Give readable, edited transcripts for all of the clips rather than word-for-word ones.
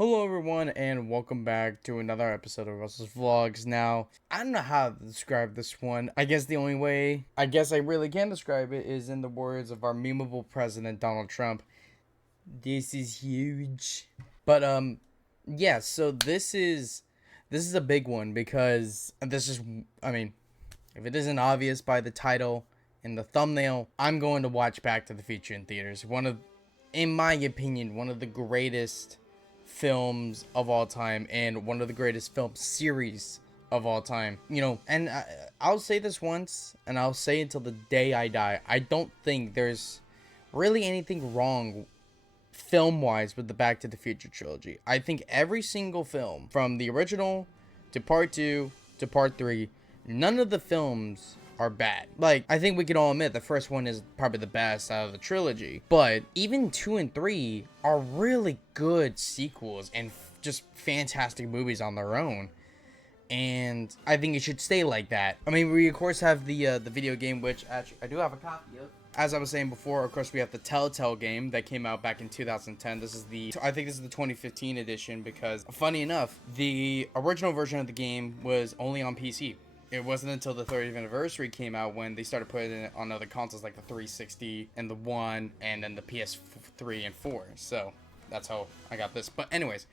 Hello everyone and welcome back to another episode of Russell's Vlogs. Now, I don't know how to describe this one. I guess the only way I really can describe it is in the words of our memeable president Donald Trump. This is huge. But yeah, so this is a big one because if it isn't obvious by the title and the thumbnail, I'm going to watch Back to the Future in theaters. In my opinion, one of the greatest films of all time and one of the greatest film series of all time. And I'll say this once and I'll say until the day I die. I don't think there's really anything wrong film-wise with the Back to the Future trilogy. I think every single film, from the original to part 2 to part 3, none of the films are bad. Like, I think we can all admit the first one is probably the best out of the trilogy, but even 2 and 3 are really good sequels and just fantastic movies on their own. And I think it should stay like that. I mean, we of course have the video game, which actually I do have a copy of. As I was saying before, of course, we have the Telltale game that came out back in 2010. I think this is the 2015 edition because, funny enough, the original version of the game was only on PC. It wasn't until the 30th anniversary came out when they started putting it on other consoles like the 360 and the One and then the PS3 and 4. So that's how I got this. But anyways,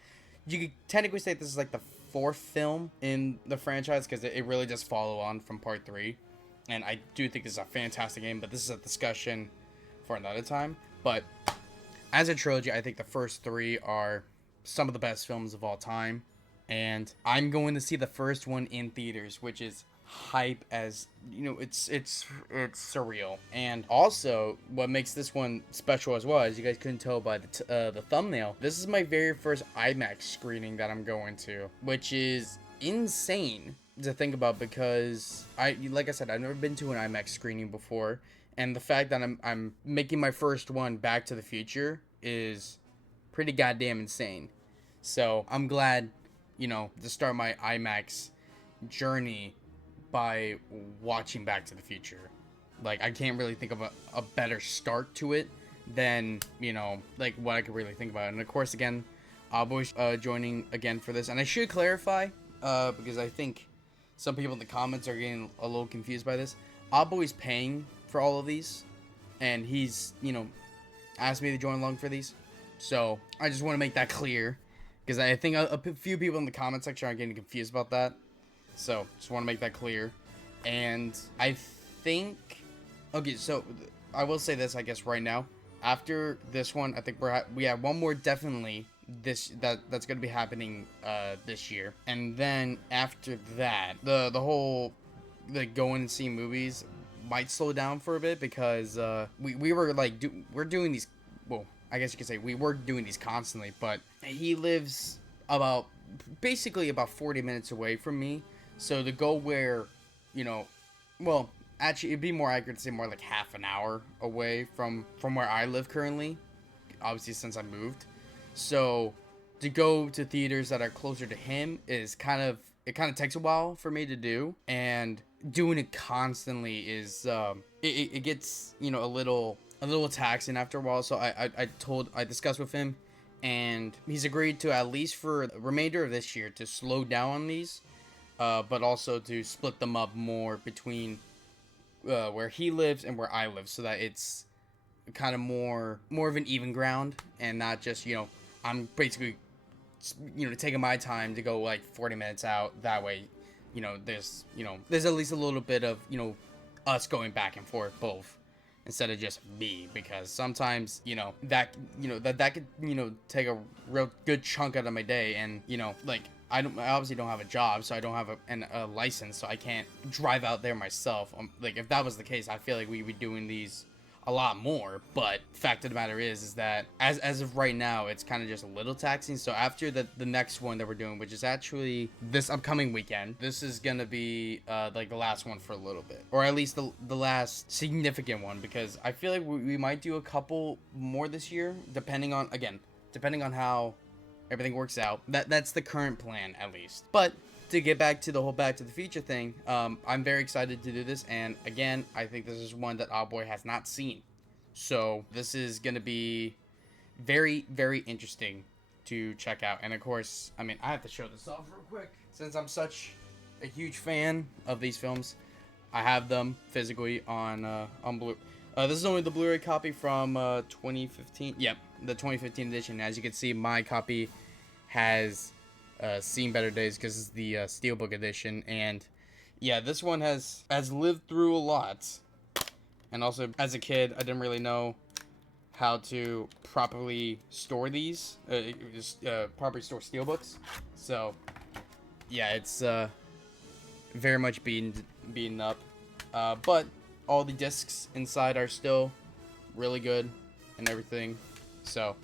you could technically say this is like the fourth film in the franchise because it really does follow on from part 3. And I do think this is a fantastic game, but this is a discussion for another time. But as a trilogy, I think the first 3 are some of the best films of all time. And I'm going to see the first one in theaters, which is hype as, it's surreal. And also, what makes this one special as well, as you guys couldn't tell by the thumbnail, this is my very first IMAX screening that I'm going to, which is insane to think about because like I said, I've never been to an IMAX screening before, and the fact that I'm making my first one Back to the Future is pretty goddamn insane. So I'm glad to start my IMAX journey by watching Back to the Future. Like, I can't really think of a better start to it than, like, what I could really think about. And, of course, again, OddBoi's joining again for this. And I should clarify, because I think some people in the comments are getting a little confused by this. OddBoi's paying for all of these, and he's, asked me to join along for these. So, I just want to make that clear. Because I think a few people in the comment section are getting confused about that. So, just want to make that clear. And I think... Okay, so I will say this, I guess, right now. After this one, I think we have one more definitely that's going to be happening this year. And then after that, the whole going and seeing movies might slow down for a bit. Because we were like... we're doing these... Well, I guess you could say we were doing these constantly, but he lives basically about 40 minutes away from me. So to go where, well, actually it'd be more accurate to say more like half an hour away from where I live currently, obviously since I moved. So to go to theaters that are closer to him is kind of takes a while for me to do, and doing it constantly is it gets a little taxing after a while. So I discussed with him, and he's agreed to, at least for the remainder of this year, to slow down on these, but also to split them up more between where he lives and where I live, so that it's kind of more of an even ground, and not just I'm basically taking my time to go like 40 minutes out. That way there's at least a little bit of us going back and forth both, instead of just me, because sometimes that could take a real good chunk out of my day. And like I obviously don't have a job, so I don't have a license, so I can't drive out there myself. Like, if that was the case, I feel like we'd be doing these a lot more. But fact of the matter is that as of right now, it's kind of just a little taxing. So after the next one that we're doing, which is actually this upcoming weekend, this is gonna be like the last one for a little bit, or at least the last significant one, because I feel like we might do a couple more this year, depending on how everything works out. That's the current plan, at least. But to get back to the whole Back to the Future thing, I'm very excited to do this, and again, I think this is one that OddBoi has not seen. So this is going to be very, very interesting to check out. And of course, I mean, I have to show this off real quick since I'm such a huge fan of these films. I have them physically on Blu. This is only the Blu-ray copy from 2015. Yep, the 2015 edition. As you can see, my copy has seen better days because it's the Steelbook edition. And yeah, this one has lived through a lot. And also, as a kid, I didn't really know how to properly store these, properly store steelbooks. So yeah, it's very much beaten up, but all the discs inside are still really good and everything, so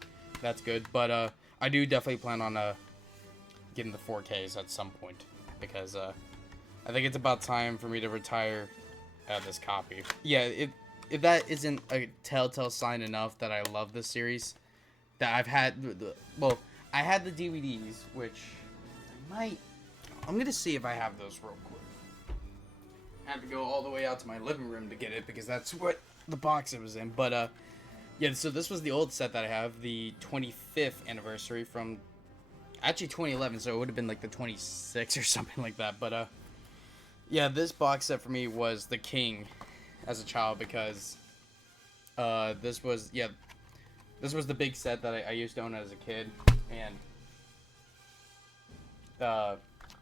that's good. But I do definitely plan on getting the 4Ks at some point, because I think it's about time for me to retire this copy. Yeah, if that isn't a telltale sign enough that I love this series, that I've had, well, I had the DVDs, which I'm gonna see if I have those real quick. I had to go all the way out to my living room to get it, because that's what the box it was in. But yeah, so this was the old set that I have, the 25th anniversary from, actually 2011, so it would have been like the 26th or something like that. But yeah, this box set for me was the king as a child, because this was the big set that I used to own as a kid, and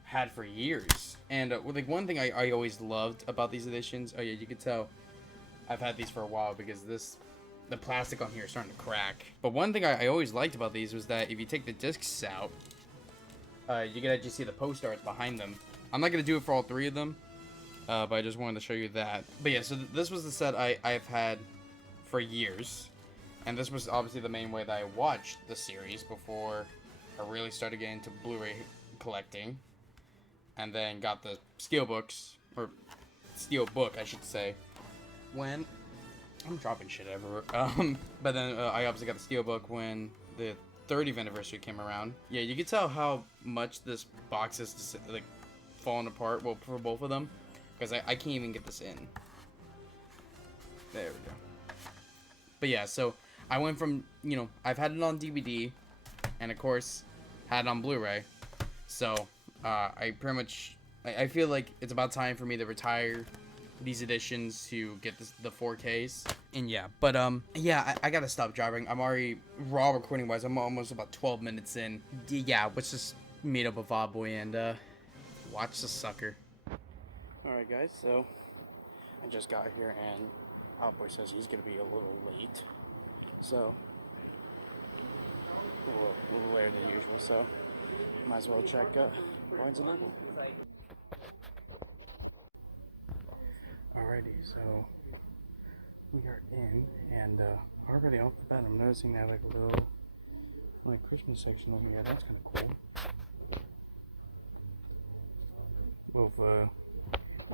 had for years. And like, one thing I always loved about these editions, oh yeah, you could tell I've had these for a while, because the plastic on here is starting to crack. But one thing I always liked about these was that if you take the discs out, you can actually see the post arts behind them. I'm not gonna do it for all three of them, but I just wanted to show you that. But yeah, so this was the set I've had for years, and this was obviously the main way that I watched the series before I really started getting into Blu-ray collecting, and then got the steelbooks, or steelbook I should say, when I'm dropping shit everywhere. But then I obviously got the steelbook when the 30th anniversary came around. Yeah, you can tell how much this box is like falling apart. Well, for both of them, because I can't even get this in. There we go. But yeah, so I went from, I've had it on DVD, and of course had it on Blu-ray. So I pretty much, I feel like it's about time for me to retire these editions to get the 4Ks. And yeah, but yeah, I gotta stop driving. I'm already, raw recording wise, I'm almost about 12 minutes in. Yeah, let's just meet up with OddBoi and watch the sucker. Alright guys, so I just got here and OddBoi says he's gonna be a little late. So a little later than usual, so might as well check Barnes & Noble. Alrighty, so we are in, and already off the bat I'm noticing that like a little Christmas section over here. That's kind of cool. Both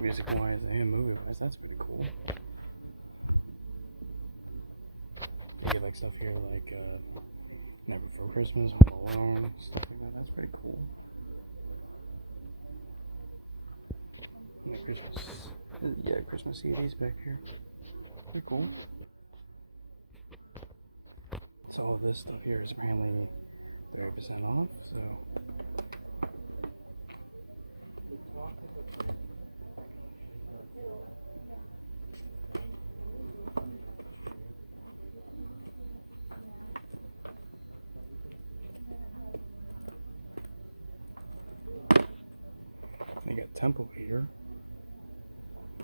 music wise and movie wise, that's pretty cool. They get like stuff here like Never Before Christmas, Home Alone, stuff like that. That's pretty cool. Christmas CDs back here. Pretty cool. So all this stuff here is apparently 30% off, so you got Temple here.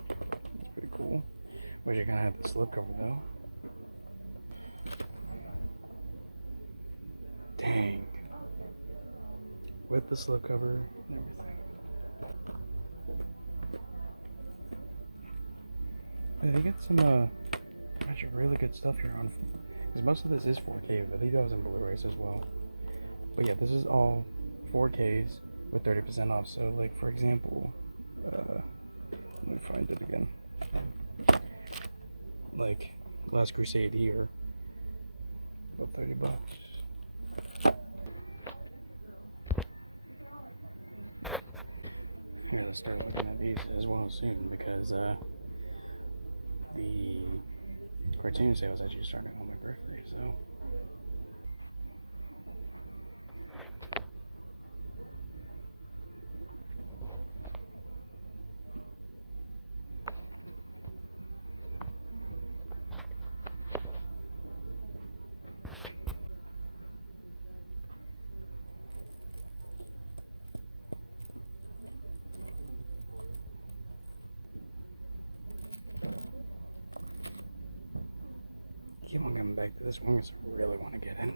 That's pretty cool. But you're gonna have the slipcover though. Dang. With the slipcover and everything. Yeah, they get some actually really good stuff here on, because most of this is 4K, but they do have some Blu-rays as well. But yeah, this is all 4Ks with 30% off. So like, for example, let me find it again. Like Last Crusade here, about $30. I'm gonna start looking at these as well soon, because the cartoon sale is actually starting on my birthday. So keep on coming back to this one because I really want to get in.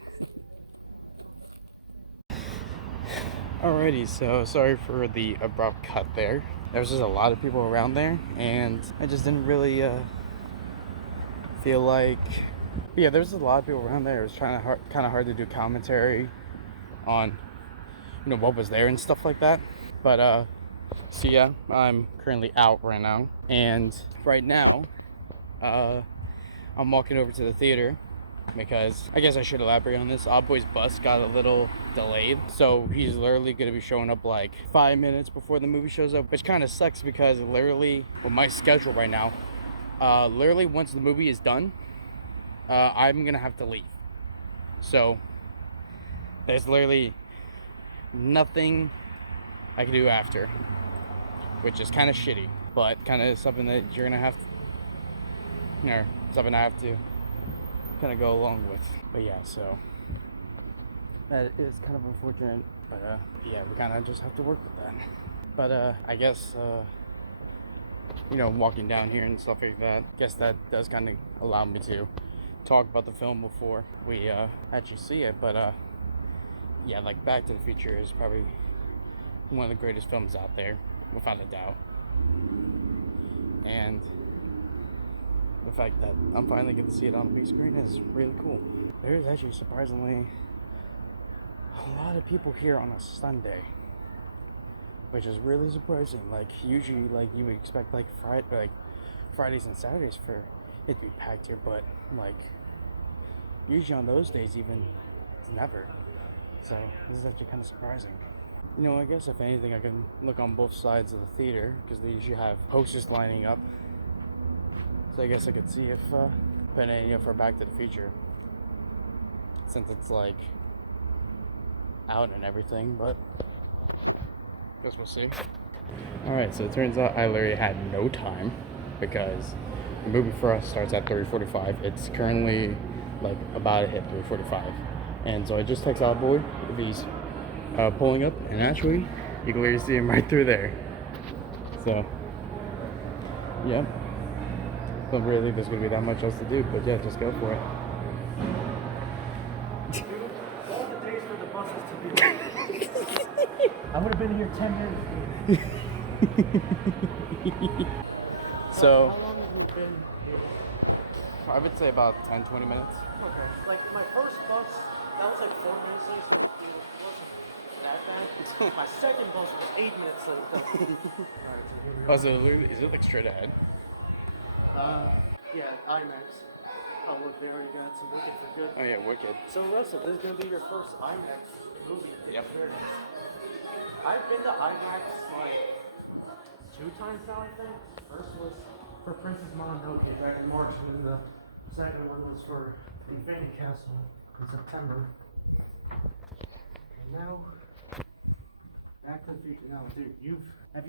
Alrighty, so sorry for the abrupt cut there. There was just a lot of people around there, and I just didn't really feel like. But yeah, there was a lot of people around there. It was kind of hard to do commentary on, what was there and stuff like that. But so yeah, I'm currently out right now, and right now, I'm walking over to the theater because I guess I should elaborate on this. OddBoi's bus got a little delayed, so he's literally going to be showing up like 5 minutes before the movie shows up, which kind of sucks because literally with my schedule right now, literally once the movie is done, I'm going to have to leave. So there's literally nothing I can do after, which is kind of shitty, but kind of something that you're going to have to, or something I have to kind of go along with. But yeah, so that is kind of unfortunate, but yeah, we kind of just have to work with that. But I guess walking down here and stuff like that, I guess that does kind of allow me to talk about the film before we actually see it. But yeah, like Back to the Future is probably one of the greatest films out there, without a doubt. And the fact that I'm finally getting to see it on the big screen is really cool. There is actually surprisingly a lot of people here on a Sunday, which is really surprising. Like usually, like you would expect like Fridays and Saturdays for it to be packed here, but like usually on those days even it's never. So this is actually kind of surprising. I guess if anything, I can look on both sides of the theater because they usually have posters lining up. So I guess I could see if putting for Back to the Future, since it's like out and everything, but I guess we'll see. Alright, so it turns out I literally had no time because the movie for us starts at 3:45. It's currently like about to hit 3:45, and so I just text OddBoi if he's pulling up, and actually you can literally see him right through there. So yeah. Don't really think there's going to be that much else to do, but yeah, just go for it. All the days for the buses to be late. I would have been here 10 minutes. So, how long have you been here? I would say about 10-20 minutes. Okay. Like my first bus, that was like 4 minutes late, so it wasn't that bad. My second bus was 8 minutes late. Alright, so here we go. Oh, so literally, is it like straight ahead? Yeah, IMAX. Oh, look, they already got some Wicked for good. Oh yeah, Wicked. So, Russell, this is going to be your first IMAX movie. Yep. I've been to IMAX like 2 times now, I think. First was for Princess Mononoke back in March, and then the second one was for Infinity Castle in September. And now, Back to the Future. Now, dude, have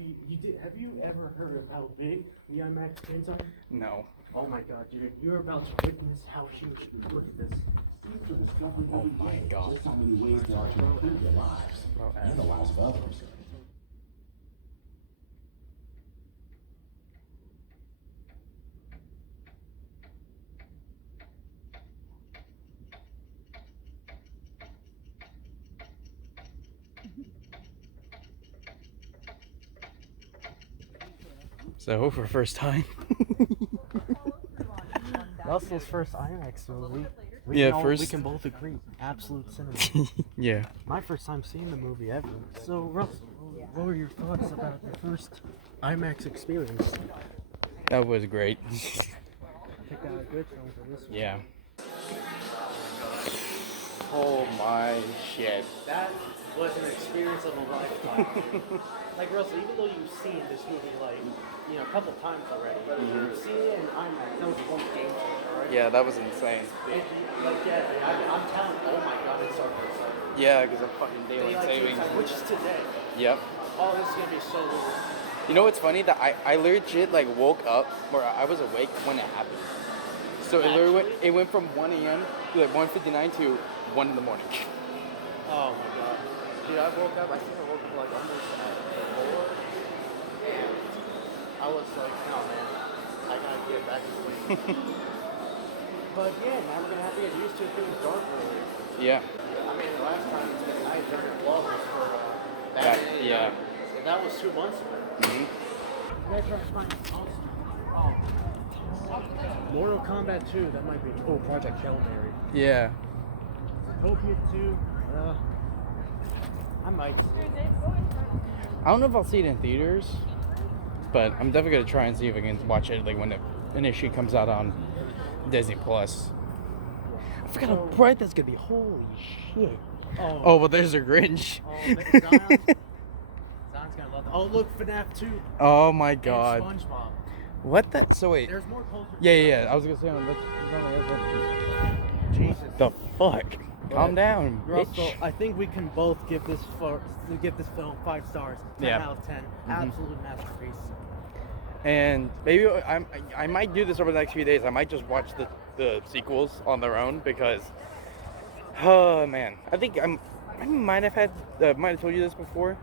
you ever heard of how big the IMAX screens are? No. Oh my god, dude, you're about to witness how huge. Look at this. Oh my god. Just how many ways there are to improve your lives and the lives of others. So, for first time. Russell's first IMAX movie. We can both agree. Absolute cinema. Yeah. My first time seeing the movie ever. So, Russell, what were your thoughts about your first IMAX experience? That was great. Picked out a good film for this one. Yeah. Oh my shit. That was an experience of a lifetime. Like, Russell, even though you've seen this movie, like, a couple times already, you've seen it in IMAX, that was one game changer, right? Yeah, that was insane. I'm telling you, oh my god, it's so good. Yeah, because of fucking daylight savings. Which is today. Yep. Oh, this is gonna be so weird. You know what's funny? That I legit like woke up, or I was awake when it happened. So it went from 1 a.m. to like 1:59 to 1 in the morning. Oh my god. Dude, I woke up like almost at 4. And I was like, no man, I gotta get back to sleep. But yeah, now we're gonna have to get used to it being dark early. Yeah. I mean, the last time it's been night during vlog was for That, yeah. and that was 2 months ago. Mm-hmm. You guys try to find oh. Mortal Kombat 2, that might be Project Hail Mary. Yeah. Tokyo 2, I might. I don't know if I'll see it in theaters, but I'm definitely gonna try and see if I can watch it like when it initially comes out on Disney Plus. I forgot how bright that's gonna be. Holy shit! Oh, well, there's a Grinch. Zion's gonna love that. Oh, look, FNAF 2. Oh my And god! SpongeBob. What the? So wait. There's more posters. Yeah. I was gonna say. Jesus. The fuck? Calm down, Russell, bitch. I think we can both give this film 5 stars. 10 out of 10. Absolute masterpiece. And maybe I might do this over the next few days. I might just watch the sequels on their own because, oh man, I think I might have told you this before,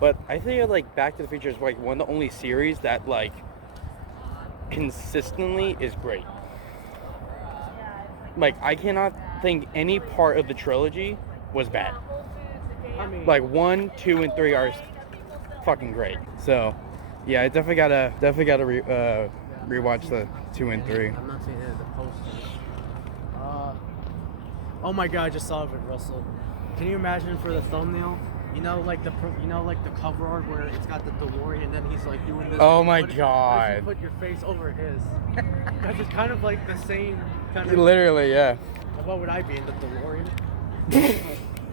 but I think like Back to the Future is like one of the only series that like consistently is great. Like I cannot think any part of the trilogy was bad. I mean, Like 1, 2, and 3 are fucking great. So, yeah, I definitely gotta rewatch the 2 and 3. I'm not seeing any of the posters. Oh my god, I just saw it with Russell. Can you imagine for the thumbnail? You know, like the cover art where it's got the DeLorean and then he's like doing this. Oh my What if god! you put your face over his? Because it's kind of like the same kind of. Literally, yeah. What would I be in the DeLorean?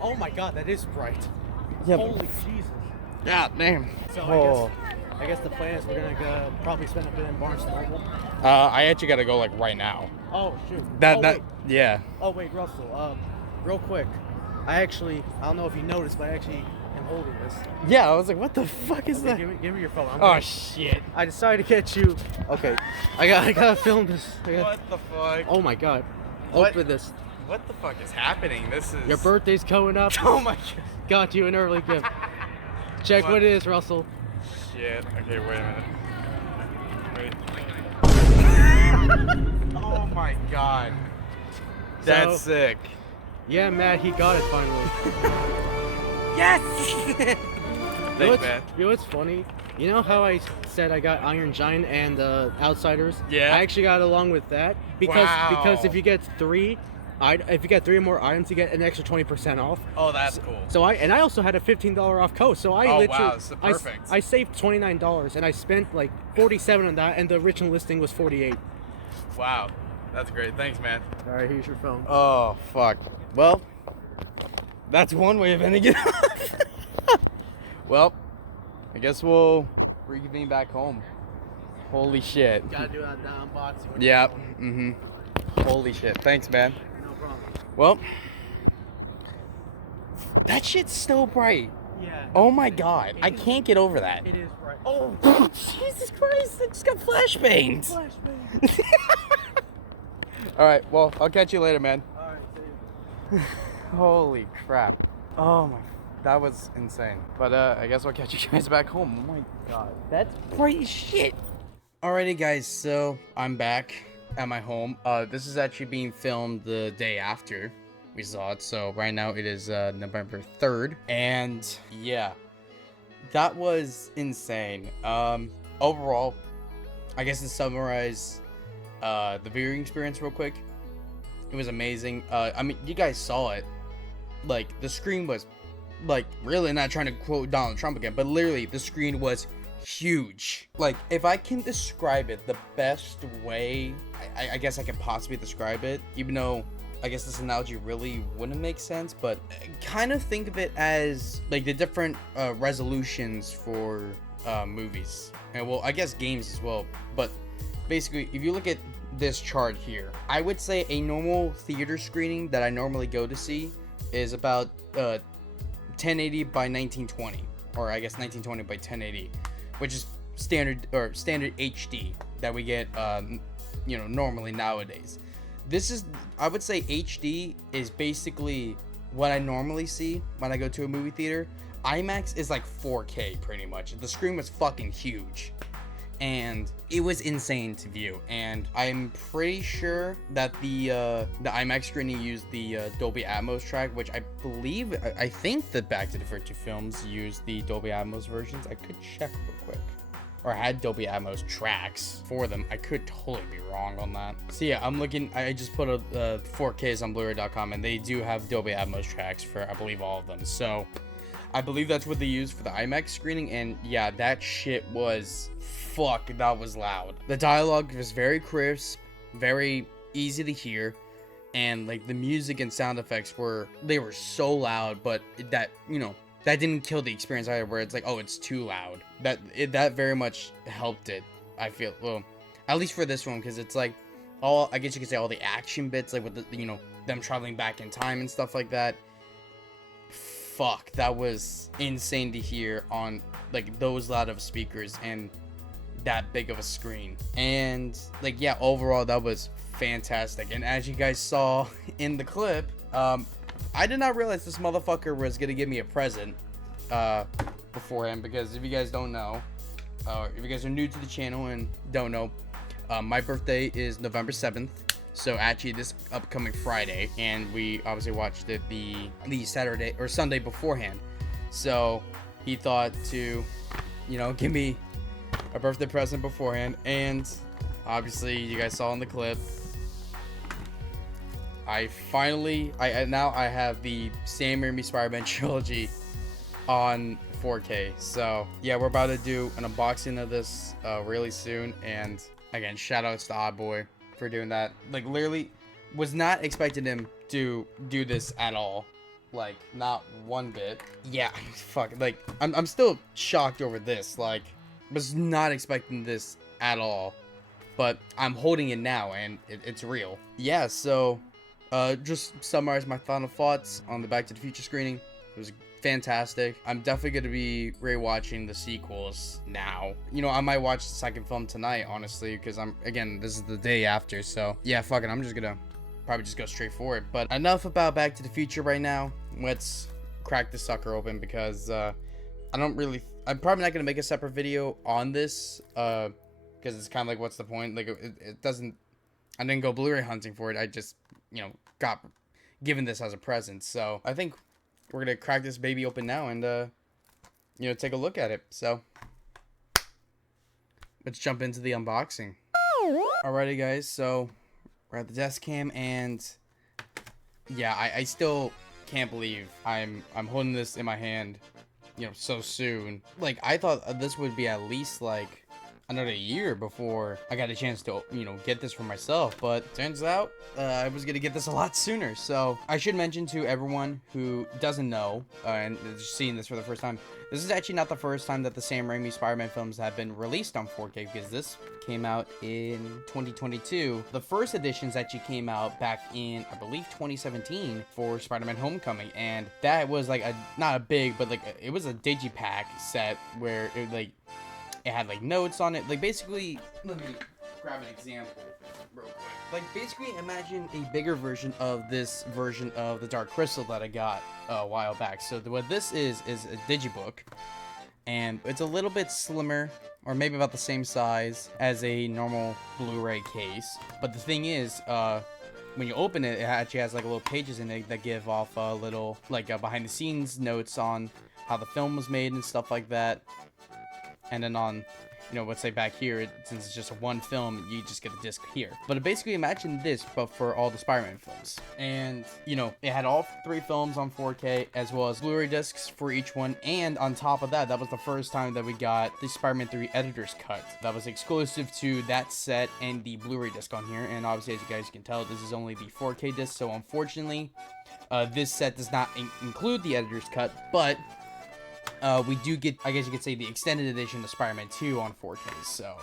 Oh my god, that is bright. Yeah. Holy Jesus. God damn. So I guess the plan is we're gonna go probably spend a bit in Barnes and Noble. I actually gotta go like right now. Oh shoot. Wait. Yeah. Oh wait, Russell. Real quick. I don't know if you noticed, but I actually am holding this. Yeah, I was like, what the fuck is that? Give me your phone. Oh shit. I decided to get you. Okay. I gotta film this. What the fuck? Oh my god. What? Open this. What the fuck is happening? This is. Your birthday's coming up. Oh my god. Got you an early gift. Check what it is, Russell. Shit. Okay, wait a minute. Wait. Oh my god. That's So- sick. Yeah, Matt, he got it finally. Yes! Thanks, man. You know what's funny? You know how I said I got Iron Giant and Outsiders? Yeah. I actually got along with that because Wow. if you get 3 or more items, you get an extra 20% off. Oh, that's cool. So I also had a $15 off code. So I Oh, literally wow, so perfect. I saved $29 and I spent like $47 on that, and the original listing was $48. Wow. That's great. Thanks, man. All right, here's your phone. Oh, fuck. Well, that's one way of ending it off. Well, I guess we'll reconvene back home. Holy shit. You gotta do that unboxing. Yep. Mm-hmm. Holy shit. Thanks, man. No problem. Well, that shit's still bright. Yeah. Oh my god. I can't get over that. It is right. Oh, Jesus Christ. I just got flashbangs. Flashbang. Alright, well, I'll catch you later, man. All right, see you. Holy crap. Oh my, that was insane. But I guess I'll catch you guys back home. Oh my god, that's bright as shit. Alrighty guys, so I'm back at my home. This is actually being filmed the day after we saw it. So right now it is November 3rd. And yeah, that was insane. Overall, I guess to summarize the viewing experience real quick, it was amazing. I mean, you guys saw it. Like, the screen was, like, really not trying to quote Donald Trump again, but literally, the screen was huge. Like, if I can describe it the best way, I guess I can possibly describe it, even though I guess this analogy really wouldn't make sense, but kind of think of it as, like, the different resolutions for movies. And, well, I guess games as well, but basically, if you look at this chart here, I would say a normal theater screening that I normally go to see is about 1080 by 1920, or I guess 1920 by 1080, which is standard HD that we get normally nowadays. This is, I would say, HD is basically what I normally see when I go to a movie theater. IMAX is like 4K pretty much. The screen was fucking huge. and it was insane to view. And I'm pretty sure that the IMAX screening used the Dolby Atmos track, which I believe, I think the Back to the Future films used the Dolby Atmos versions. I could check real quick. Or had Dolby Atmos tracks for them. I could totally be wrong on that. So yeah, I'm looking, I just put a 4Ks on Blu-ray.com, and they do have Dolby Atmos tracks for, I believe, all of them. So I believe that's what they used for the IMAX screening, and yeah, that shit was, fuck, that was loud. The dialogue was very crisp, very easy to hear, and like the music and sound effects were so loud, but that, you know, that didn't kill the experience either, where it's like, oh, it's too loud. That very much helped it, I feel. Well, at least for this one, because it's like all, I guess you could say, all the action bits, like with the, you know, them traveling back in time and stuff like that. Fuck, that was insane to hear on like those loud of speakers and that big of a screen. And like, yeah, overall that was fantastic. And as you guys saw in the clip, I did not realize this motherfucker was gonna give me a present beforehand, because if you guys don't know, if you guys are new to the channel and don't know, my birthday is November 7th. So actually this upcoming Friday, and we obviously watched it the Saturday or Sunday beforehand. So he thought to, you know, give me a birthday present beforehand, and obviously you guys saw in the clip, I now have the Sam Raimi Spider-Man trilogy on 4K. So yeah, we're about to do an unboxing of this really soon, and again, shout outs to OddBoi for doing that. Like, literally was not expecting him to do this at all, like not one bit. Yeah, fuck, like I'm still shocked over this. Like, was not expecting this at all, but I'm holding it now, and it's real. Yeah, so just summarize my final thoughts on the Back to the Future screening. It was fantastic. I'm definitely going to be rewatching the sequels now. You know, I might watch the second film tonight, honestly, because this is the day after. So yeah, fuck it, I'm just gonna probably just go straight for it. But enough about Back to the Future right now. Let's crack this sucker open, because I'm probably not gonna make a separate video on this, because it's kind of like, what's the point? Like, it doesn't, I didn't go Blu-ray hunting for it. I just, you know, got given this as a present. So I think we're gonna crack this baby open now and you know, take a look at it. So let's jump into the unboxing. Alrighty guys, so we're at the desk cam, and yeah, I still can't believe I'm holding this in my hand, you know, so soon. Like, I thought this would be at least like another year before I got a chance to, you know, get this for myself, but turns out I was gonna get this a lot sooner. So I should mention to everyone who doesn't know and is seeing this for the first time, this is actually not the first time that the Sam Raimi Spider-Man films have been released on 4K, because this came out in 2022. The first editions actually came out back in, I believe, 2017 for Spider-Man Homecoming, and that was like not a big, but like it was a digipack set where it had like notes on it. Like, basically, let me grab an example real quick. Like, basically imagine a bigger version of this version of the Dark Crystal that I got a while back. So what this is a digibook, and it's a little bit slimmer, or maybe about the same size as a normal Blu-ray case. But the thing is, when you open it, it actually has like little pages in it that give off a little like behind the scenes notes on how the film was made and stuff like that. And then on, you know, let's say back here, since it's just one film, you just get a disc here. But basically imagine this, but for all the Spider-Man films. And, you know, it had all 3 films on 4K, as well as Blu-ray discs for each one. And on top of that, that was the first time that we got the Spider-Man 3 Editor's Cut. That was exclusive to that set and the Blu-ray disc on here. And obviously, as you guys can tell, this is only the 4K disc. So unfortunately, this set does not include the Editor's Cut, but we do get, I guess you could say, the extended edition of Spider-Man 2 on 4K, so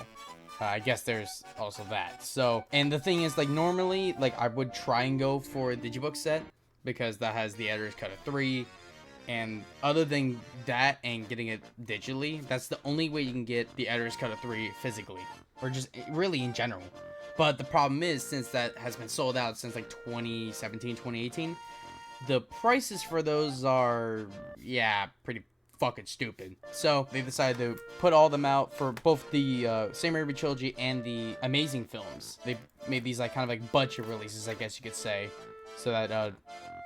I guess there's also that. So, and the thing is, like, normally, like, I would try and go for a digibook set, because that has the editor's cut of 3, and other than that and getting it digitally, that's the only way you can get the editor's cut of 3 physically, or just really in general. But the problem is, since that has been sold out since like 2017, 2018, the prices for those are, yeah, pretty fucking stupid. So they decided to put all of them out for both the Sam Raimi trilogy and the Amazing films. They made these like kind of like budget releases, I guess you could say, so that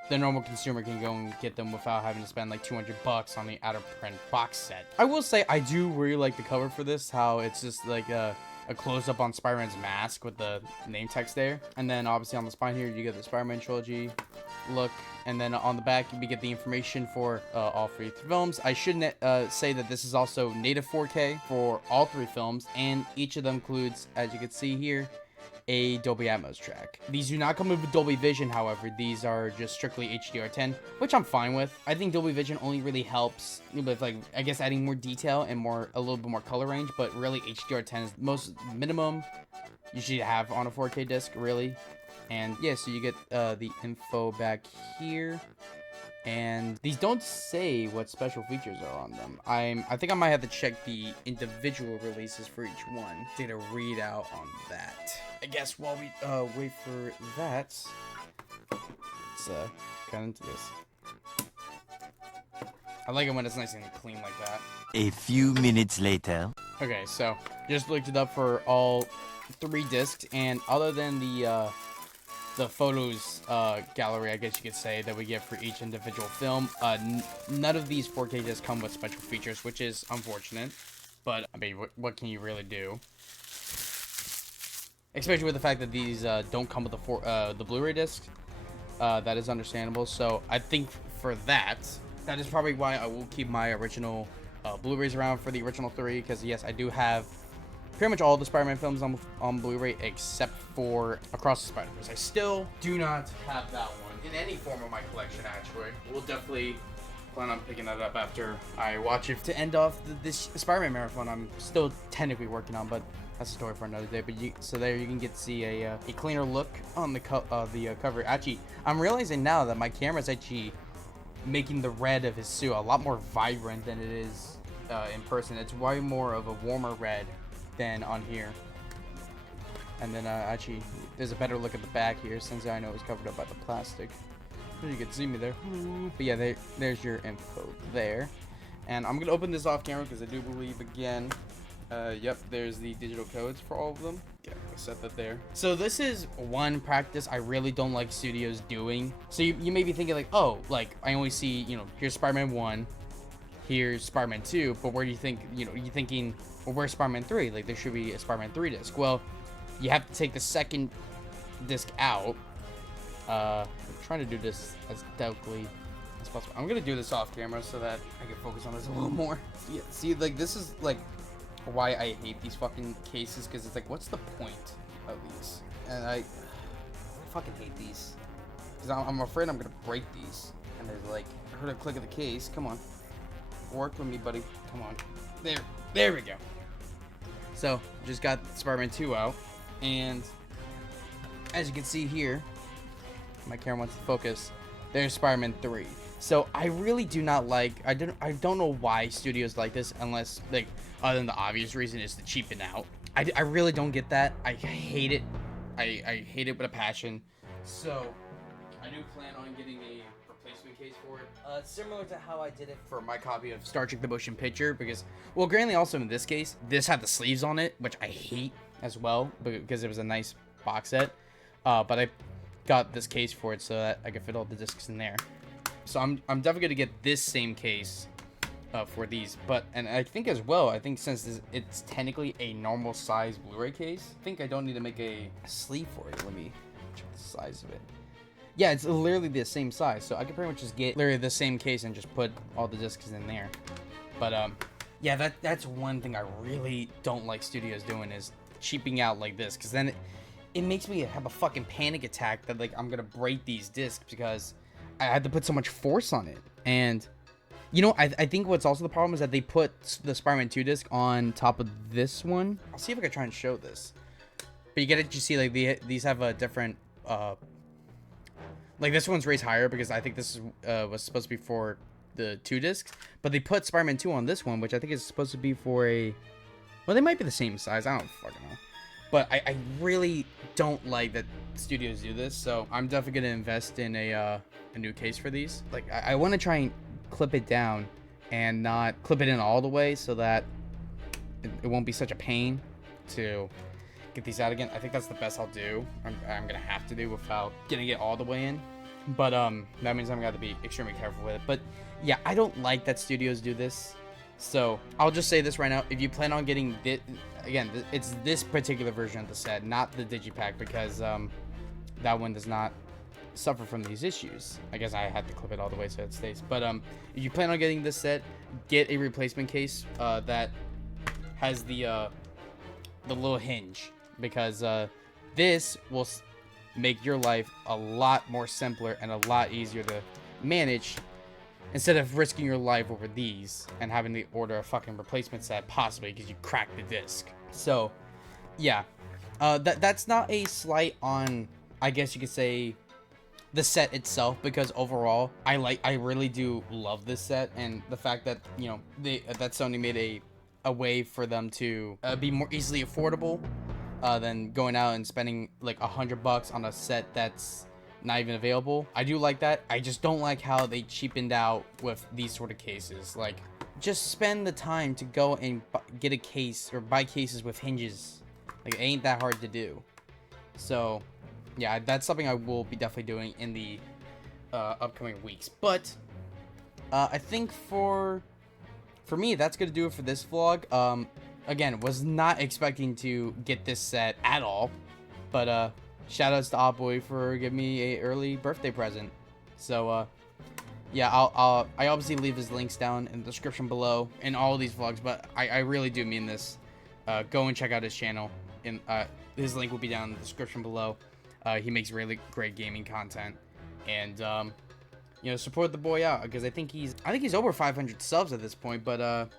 the normal consumer can go and get them without having to spend like $200 on the out of print box set. I will say I do really like the cover for this, how it's just like a close-up on Spider-Man's mask with the name text there. And then obviously on the spine here, you get the Spider-Man trilogy look. And then on the back, you get the information for all 3 films. I should say that this is also native 4K for all 3 films. And each of them includes, as you can see here, a Dolby Atmos track. These do not come with Dolby Vision, however. These are just strictly HDR10, which I'm fine with. I think Dolby Vision only really helps with, like, I guess adding more detail and a little bit more color range, but really HDR10 is the most minimum you should have on a 4K disc, really. And yeah, so you get the info back here. And these don't say what special features are on them. I think I might have to check the individual releases for each one to get a readout on that. I guess while we wait for that, let's get into this. I like it when it's nice and clean like that. A few minutes later. Okay, so just looked it up for all 3 discs, and other than the photos gallery, I guess you could say, that we get for each individual film, none of these 4K discs come with special features, which is unfortunate, but I mean, what can you really do? Especially with the fact that these don't come with the Blu-ray disc. That is understandable. So I think for that is probably why I will keep my original Blu-rays around for the original 3, because yes, I do have pretty much all the Spider-Man films on Blu-ray except for Across the Spider-Verse. I still do not have that one in any form of my collection, actually. We'll definitely plan on picking that up after I watch it to end off this Spider-Man marathon I'm still technically working on, but that's a story for another day. But so there you can get to see a cleaner look on the cover. Actually, I'm realizing now that my camera's actually making the red of his suit a lot more vibrant than it is in person. It's way more of a warmer red than on here. And then actually, there's a better look at the back here, since I know it's covered up by the plastic. You can see me there. But yeah, there's your info there. And I'm gonna open this off camera because I do believe, again, yep, there's the digital codes for all of them. Yeah, I'll set that there. So this is one practice I really don't like studios doing. So you may be thinking like, oh, like I only see, here's Spider-Man 1, here's Spider-Man 2, but where do you think, you're thinking, well, where's Spider-Man 3? Like there should be a Spider-Man 3 disc. Well, you have to take the second disc out. I'm trying to do this as delicately as possible. I'm gonna do this off camera so that I can focus on this a little more. Yeah, see, like this is like why I hate these fucking cases, because it's like, what's the point of these? And I fucking hate these, because I'm afraid I'm gonna break these. And there's like, I heard a click of the case. Come on, work with me, buddy. Come on, there we go. So just got Spider-Man 2 out, and as you can see here, my camera wants to focus. There's Spider-Man 3. So I really do not like. I don't know why studios like this, unless like other than the obvious reason is to cheapen out. I really don't get that. I hate it. I hate it with a passion. So I do plan on getting a replacement case for it, similar to how I did it for my copy of Star Trek: The Motion Picture. Because, well, granted, also in this case, this had the sleeves on it, which I hate as well, because it was a nice box set. But I got this case for it so that I could fit all the discs in there. So I'm definitely gonna get this same case for these, and I think as well, I think since it's technically a normal size Blu-ray case, I think I don't need to make a sleeve for it. Let me check the size of it. Yeah, it's literally the same size, so I could pretty much just get literally the same case and just put all the discs in there. But yeah, that's one thing I really don't like studios doing, is cheaping out like this, because then it makes me have a fucking panic attack that like I'm gonna break these discs because I had to put so much force on it. And I think what's also the problem is that they put the Spider-Man 2 disc on top of this one. I'll see if I can try and show this. But you see like these have a different like this one's raised higher because I think this is was supposed to be for the 2 discs, but they put Spider-Man 2 on this one, which I think is supposed to be for well, they might be the same size, I don't fucking know. But I really don't like that studios do this, so I'm definitely gonna invest in a new case for these. Like I want to try and clip it down and not clip it in all the way so that it won't be such a pain to get these out again. I think that's the best I'll do. I'm gonna have to do without getting it all the way in. But that means I'm gonna have to be extremely careful with it. But yeah, I don't like that studios do this. So I'll just say this right now: if you plan on getting this, again, it's this particular version of the set, not the digipack, because that one does not suffer from these issues. I guess I had to clip it all the way so it stays. But if you plan on getting this set, get a replacement case that has the little hinge, because this will make your life a lot more simpler and a lot easier to manage, instead of risking your life over these and having to order a fucking replacement set possibly because you cracked the disc. So yeah, that's not a slight on, I guess you could say, the set itself, because overall I really do love this set, and the fact that, you know, that Sony made a way for them to be more easily affordable than going out and spending like $100 on a set that's not even available. I do like that. I just don't like how they cheapened out with these sort of cases. Like, just spend the time to go and get a case or buy cases with hinges. Like, it ain't that hard to do. So yeah, that's something I will be definitely doing in the upcoming weeks. But I think for me, that's gonna do it for this vlog. Again, was not expecting to get this set at all, but shoutouts to OddBoi for giving me a early birthday present. So yeah, I obviously leave his links down in the description below in all of these vlogs, but I really do mean this. Go and check out his channel, and his link will be down in the description below. He makes really great gaming content, and you know, support the boy out, because I think he's over 500 subs at this point. But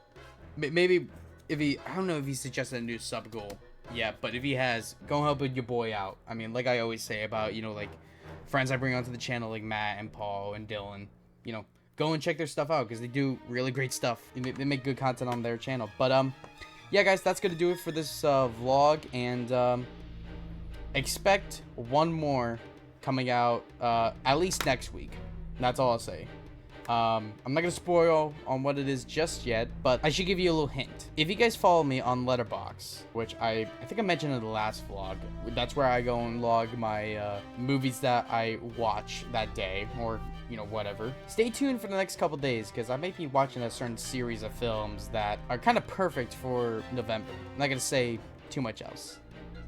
maybe if I don't know if he suggested a new sub goal yet, but if he has, go help your boy out. I mean, like I always say about, you know, like friends I bring onto the channel like Matt and Paul and Dylan, you know, go and check their stuff out, because they do really great stuff. They make good content on their channel. But yeah, guys, that's gonna do it for this vlog, and expect one more coming out at least next week. That's all I'll say. I'm not gonna spoil on what it is just yet, but I should give you a little hint. If you guys follow me on Letterboxd, which I think I mentioned in the last vlog, that's where I go and log my movies that I watch that day, or, you know, whatever. Stay tuned for the next couple days, because I may be watching a certain series of films that are kind of perfect for November. I'm not gonna say too much else.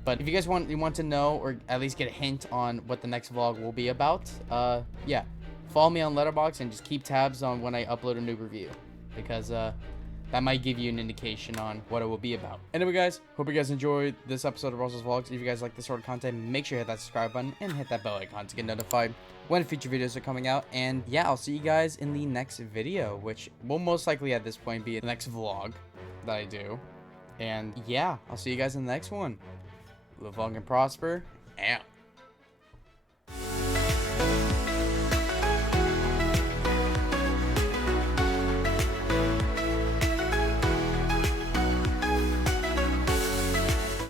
But if you guys want to know, or at least get a hint on what the next vlog will be about, yeah, follow me on Letterboxd and just keep tabs on when I upload a new review, because that might give you an indication on what it will be about. Anyway, guys, hope you guys enjoyed this episode of Russell's Vlogs. If you guys like this sort of content, make sure you hit that subscribe button and hit that bell icon to get notified when future videos are coming out. And yeah, I'll see you guys in the next video, which will most likely at this point be the next vlog that I do. And yeah, I'll see you guys in the next one. Live long and prosper. Out.